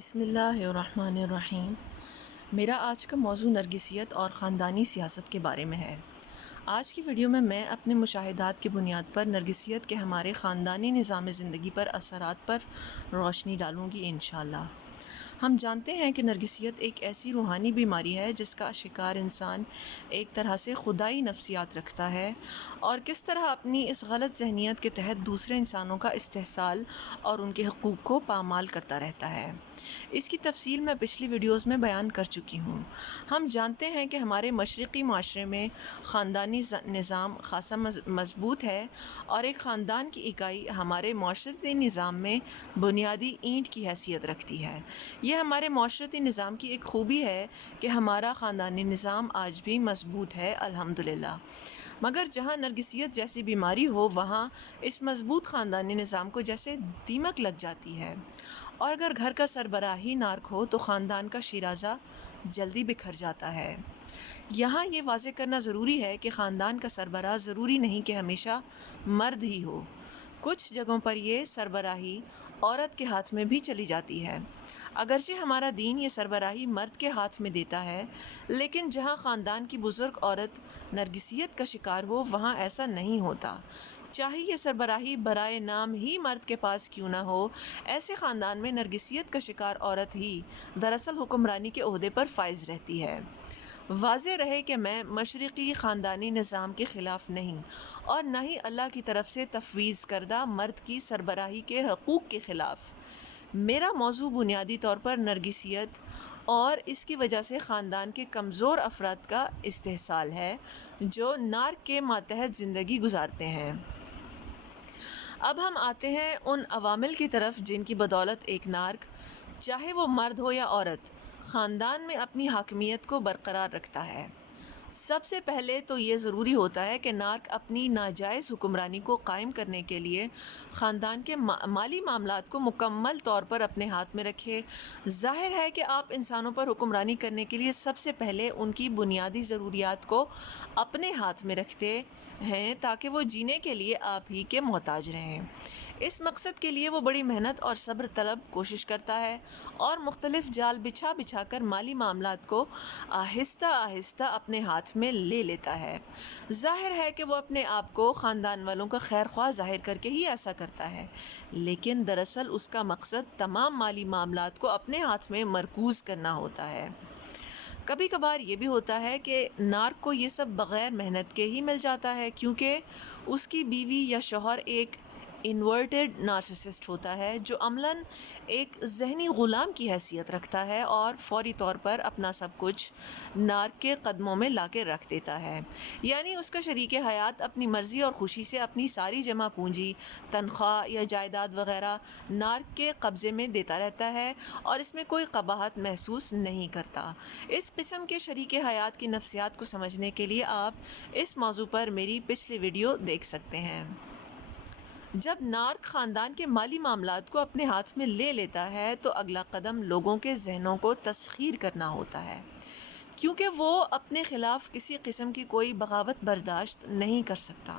بسم اللہ الرحمن الرحیم۔ میرا آج کا موضوع نرگسیت اور خاندانی سیاست کے بارے میں ہے۔ آج کی ویڈیو میں اپنے مشاہدات کی بنیاد پر نرگسیت کے ہمارے خاندانی نظام زندگی پر اثرات پر روشنی ڈالوں گی انشاءاللہ۔ ہم جانتے ہیں کہ نرگسیت ایک ایسی روحانی بیماری ہے جس کا شکار انسان ایک طرح سے خدائی نفسیات رکھتا ہے اور کس طرح اپنی اس غلط ذہنیت کے تحت دوسرے انسانوں کا استحصال اور ان کے حقوق کو پامال کرتا رہتا ہے۔ اس کی تفصیل میں پچھلی ویڈیوز میں بیان کر چکی ہوں۔ ہم جانتے ہیں کہ ہمارے مشرقی معاشرے میں خاندانی نظام خاصا مضبوط ہے اور ایک خاندان کی اکائی ہمارے معاشرتی نظام میں بنیادی اینٹ کی حیثیت رکھتی ہے۔ یہ ہمارے معاشرتی نظام کی ایک خوبی ہے کہ ہمارا خاندانی نظام آج بھی مضبوط ہے الحمدللہ۔ مگر جہاں نرگسیت جیسی بیماری ہو وہاں اس مضبوط خاندانی نظام کو جیسے دیمک لگ جاتی ہے، اور اگر گھر کا سربراہ ہی نارک ہو تو خاندان کا شیرازہ جلدی بکھر جاتا ہے۔ یہاں یہ واضح کرنا ضروری ہے کہ خاندان کا سربراہ ضروری نہیں کہ ہمیشہ مرد ہی ہو۔ کچھ جگہوں پر یہ سربراہی عورت کے ہاتھ میں بھی چلی جاتی ہے۔ اگرچہ ہمارا دین یہ سربراہی مرد کے ہاتھ میں دیتا ہے، لیکن جہاں خاندان کی بزرگ عورت نرگسیت کا شکار ہو وہاں ایسا نہیں ہوتا۔ چاہے یہ سربراہی برائے نام ہی مرد کے پاس کیوں نہ ہو، ایسے خاندان میں نرگسیت کا شکار عورت ہی دراصل حکمرانی کے عہدے پر فائز رہتی ہے۔ واضح رہے کہ میں مشرقی خاندانی نظام کے خلاف نہیں اور نہ ہی اللہ کی طرف سے تفویض کردہ مرد کی سربراہی کے حقوق کے خلاف۔ میرا موضوع بنیادی طور پر نرگسیت اور اس کی وجہ سے خاندان کے کمزور افراد کا استحصال ہے جو نارک کے ماتحت زندگی گزارتے ہیں۔ اب ہم آتے ہیں ان عوامل کی طرف جن کی بدولت ایک نارک، چاہے وہ مرد ہو یا عورت، خاندان میں اپنی حاکمیت کو برقرار رکھتا ہے۔ سب سے پہلے تو یہ ضروری ہوتا ہے کہ نارک اپنی ناجائز حکمرانی کو قائم کرنے کے لیے خاندان کے مالی معاملات کو مکمل طور پر اپنے ہاتھ میں رکھے۔ ظاہر ہے کہ آپ انسانوں پر حکمرانی کرنے کے لیے سب سے پہلے ان کی بنیادی ضروریات کو اپنے ہاتھ میں رکھتے ہیں تاکہ وہ جینے کے لیے آپ ہی کے محتاج رہیں۔ اس مقصد کے لیے وہ بڑی محنت اور صبر طلب کوشش کرتا ہے اور مختلف جال بچھا بچھا کر مالی معاملات کو آہستہ آہستہ اپنے ہاتھ میں لے لیتا ہے۔ ظاہر ہے کہ وہ اپنے آپ کو خاندان والوں کا خیر خواہ ظاہر کر کے ہی ایسا کرتا ہے، لیکن دراصل اس کا مقصد تمام مالی معاملات کو اپنے ہاتھ میں مرکوز کرنا ہوتا ہے۔ کبھی کبھار یہ بھی ہوتا ہے کہ نارک کو یہ سب بغیر محنت کے ہی مل جاتا ہے، کیونکہ اس کی بیوی یا شوہر ایک انورٹڈ نارسسسٹ ہوتا ہے جو عملاً ایک ذہنی غلام کی حیثیت رکھتا ہے اور فوری طور پر اپنا سب کچھ نارک کے قدموں میں لا کے رکھ دیتا ہے۔ یعنی اس کا شریک حیات اپنی مرضی اور خوشی سے اپنی ساری جمع پونجی، تنخواہ یا جائیداد وغیرہ نارک کے قبضے میں دیتا رہتا ہے اور اس میں کوئی قباحت محسوس نہیں کرتا۔ اس قسم کے شریک حیات کی نفسیات کو سمجھنے کے لیے آپ اس موضوع پر میری پچھلی ویڈیو دیکھ سکتے ہیں۔ جب نارک خاندان کے مالی معاملات کو اپنے ہاتھ میں لے لیتا ہے تو اگلا قدم لوگوں کے ذہنوں کو تسخیر کرنا ہوتا ہے، کیونکہ وہ اپنے خلاف کسی قسم کی کوئی بغاوت برداشت نہیں کر سکتا۔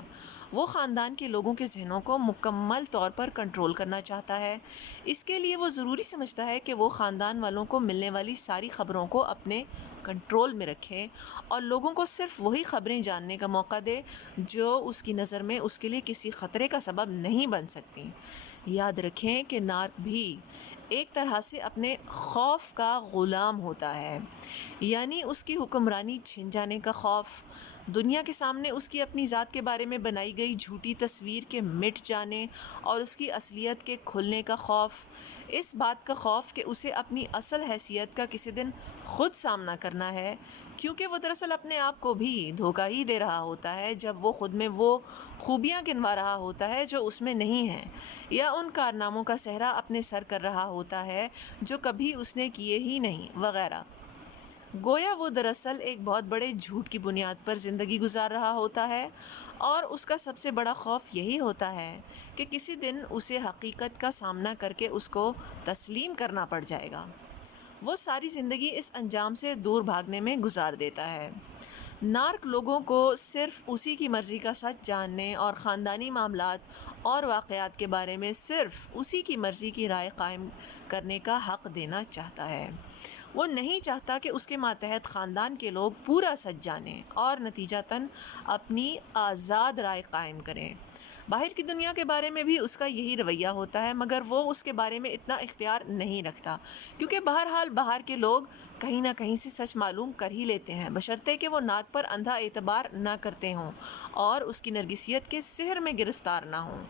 وہ خاندان کے لوگوں کے ذہنوں کو مکمل طور پر کنٹرول کرنا چاہتا ہے۔ اس کے لیے وہ ضروری سمجھتا ہے کہ وہ خاندان والوں کو ملنے والی ساری خبروں کو اپنے کنٹرول میں رکھے اور لوگوں کو صرف وہی خبریں جاننے کا موقع دے جو اس کی نظر میں اس کے لیے کسی خطرے کا سبب نہیں بن سکتی۔ یاد رکھیں کہ نارک بھی ایک طرح سے اپنے خوف کا غلام ہوتا ہے، یعنی اس کی حکمرانی چھن جانے کا خوف، دنیا کے سامنے اس کی اپنی ذات کے بارے میں بنائی گئی جھوٹی تصویر کے مٹ جانے اور اس کی اصلیت کے کھلنے کا خوف، اس بات کا خوف کہ اسے اپنی اصل حیثیت کا کسی دن خود سامنا کرنا ہے، کیونکہ وہ دراصل اپنے آپ کو بھی دھوکہ ہی دے رہا ہوتا ہے جب وہ خود میں وہ خوبیاں گنوا رہا ہوتا ہے جو اس میں نہیں ہیں، یا ان کارناموں کا صحرا اپنے سر کر رہا ہوتا ہے جو کبھی اس نے کیے ہی نہیں وغیرہ۔ گویا وہ دراصل ایک بہت بڑے جھوٹ کی بنیاد پر زندگی گزار رہا ہوتا ہے اور اس کا سب سے بڑا خوف یہی ہوتا ہے کہ کسی دن اسے حقیقت کا سامنا کر کے اس کو تسلیم کرنا پڑ جائے گا۔ وہ ساری زندگی اس انجام سے دور بھاگنے میں گزار دیتا ہے۔ نارک لوگوں کو صرف اسی کی مرضی کا سچ جاننے اور خاندانی معاملات اور واقعات کے بارے میں صرف اسی کی مرضی کی رائے قائم کرنے کا حق دینا چاہتا ہے۔ وہ نہیں چاہتا کہ اس کے ماتحت خاندان کے لوگ پورا سچ جانیں اور نتیجتاً اپنی آزاد رائے قائم کریں۔ باہر کی دنیا کے بارے میں بھی اس کا یہی رویہ ہوتا ہے، مگر وہ اس کے بارے میں اتنا اختیار نہیں رکھتا، کیونکہ بہرحال باہر کے لوگ کہیں نہ کہیں سے سچ معلوم کر ہی لیتے ہیں، بشرطے کہ وہ نارک پر اندھا اعتبار نہ کرتے ہوں اور اس کی نرگسیت کے سحر میں گرفتار نہ ہوں۔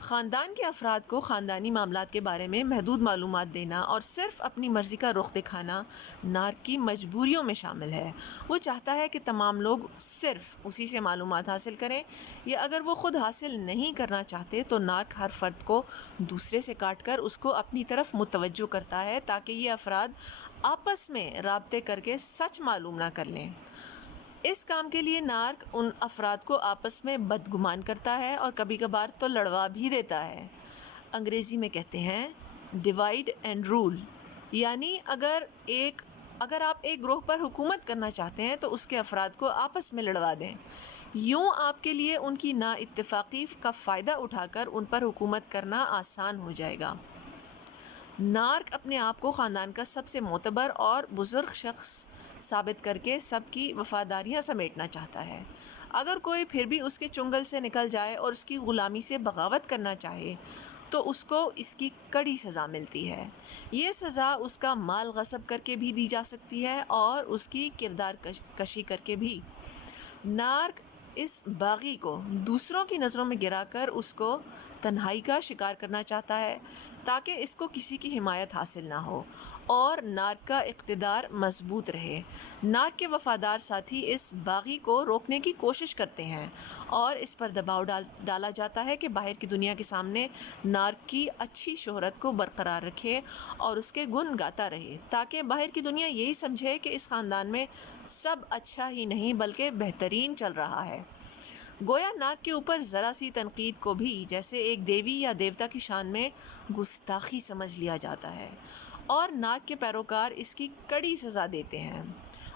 خاندان کے افراد کو خاندانی معاملات کے بارے میں محدود معلومات دینا اور صرف اپنی مرضی کا رخ دکھانا نارک کی مجبوریوں میں شامل ہے۔ وہ چاہتا ہے کہ تمام لوگ صرف اسی سے معلومات حاصل کریں، یا اگر وہ خود حاصل نہیں کرنا چاہتے تو نارک ہر فرد کو دوسرے سے کاٹ کر اس کو اپنی طرف متوجہ کرتا ہے تاکہ یہ افراد آپس میں رابطے کر کے سچ معلوم نہ کر لیں۔ اس کام کے لیے نارک ان افراد کو آپس میں بدگمان کرتا ہے اور کبھی کبھار تو لڑوا بھی دیتا ہے۔ انگریزی میں کہتے ہیں ڈیوائیڈ اینڈ رول، یعنی اگر آپ ایک گروہ پر حکومت کرنا چاہتے ہیں تو اس کے افراد کو آپس میں لڑوا دیں۔ یوں آپ کے لیے ان کی نا اتفاقی کا فائدہ اٹھا کر ان پر حکومت کرنا آسان ہو جائے گا۔ نارک اپنے آپ کو خاندان کا سب سے معتبر اور بزرگ شخص ثابت کر کے سب کی وفاداریاں سمیٹنا چاہتا ہے۔ اگر کوئی پھر بھی اس کے چنگل سے نکل جائے اور اس کی غلامی سے بغاوت کرنا چاہے تو اس کو اس کی کڑی سزا ملتی ہے۔ یہ سزا اس کا مال غصب کر کے بھی دی جا سکتی ہے اور اس کی کردار کشی کر کے بھی۔ نارک اس باغی کو دوسروں کی نظروں میں گرا کر اس کو تنہائی کا شکار کرنا چاہتا ہے تاکہ اس کو کسی کی حمایت حاصل نہ ہو اور نارک کا اقتدار مضبوط رہے۔ نارک کے وفادار ساتھی اس باغی کو روکنے کی کوشش کرتے ہیں اور اس پر دباؤ ڈالا جاتا ہے کہ باہر کی دنیا کے سامنے نارک کی اچھی شہرت کو برقرار رکھے اور اس کے گن گاتا رہے، تاکہ باہر کی دنیا یہی سمجھے کہ اس خاندان میں سب اچھا ہی نہیں بلکہ بہترین چل رہا ہے۔ گویا نارک کے اوپر ذرا سی تنقید کو بھی جیسے ایک دیوی یا دیوتا کی شان میں گستاخی سمجھ لیا جاتا ہے، اور نارک کے پیروکار اس کی کڑی سزا دیتے ہیں۔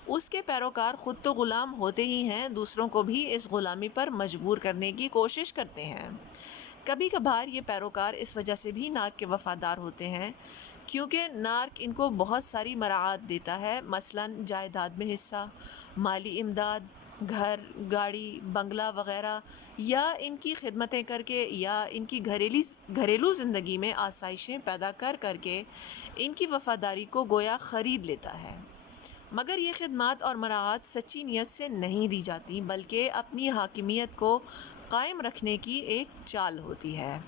اس کے پیروکار خود تو غلام ہوتے ہی ہیں، دوسروں کو بھی اس غلامی پر مجبور کرنے کی کوشش کرتے ہیں۔ کبھی کبھار یہ پیروکار اس وجہ سے بھی نارک کے وفادار ہوتے ہیں کیونکہ نارک ان کو بہت ساری مراعات دیتا ہے، مثلاً جائیداد میں حصہ، مالی امداد، گھر، گاڑی، بنگلہ وغیرہ، یا ان کی خدمتیں کر کے یا ان کی گھریلو زندگی میں آسائشیں پیدا کر کے ان کی وفاداری کو گویا خرید لیتا ہے۔ مگر یہ خدمات اور مراعات سچی نیت سے نہیں دی جاتی بلکہ اپنی حاکمیت کو قائم رکھنے کی ایک چال ہوتی ہے۔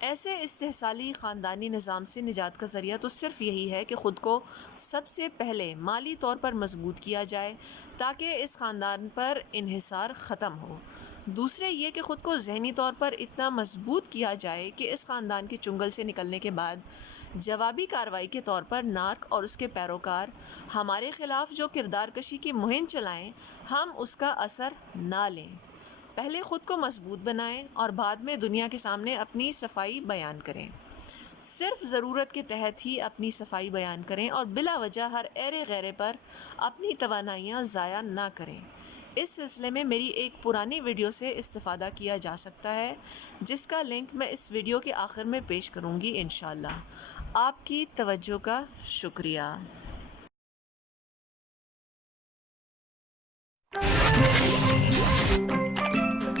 ایسے استحصالی خاندانی نظام سے نجات کا ذریعہ تو صرف یہی ہے کہ خود کو سب سے پہلے مالی طور پر مضبوط کیا جائے تاکہ اس خاندان پر انحصار ختم ہو، دوسرے یہ کہ خود کو ذہنی طور پر اتنا مضبوط کیا جائے کہ اس خاندان کے چنگل سے نکلنے کے بعد جوابی کارروائی کے طور پر نارک اور اس کے پیروکار ہمارے خلاف جو کردار کشی کی مہم چلائیں ہم اس کا اثر نہ لیں۔ پہلے خود کو مضبوط بنائیں اور بعد میں دنیا کے سامنے اپنی صفائی بیان کریں۔ صرف ضرورت کے تحت ہی اپنی صفائی بیان کریں اور بلا وجہ ہر ایرے غیرے پر اپنی توانائیاں ضائع نہ کریں۔ اس سلسلے میں میری ایک پرانی ویڈیو سے استفادہ کیا جا سکتا ہے جس کا لنک میں اس ویڈیو کے آخر میں پیش کروں گی انشاءاللہ۔ آپ کی توجہ کا شکریہ۔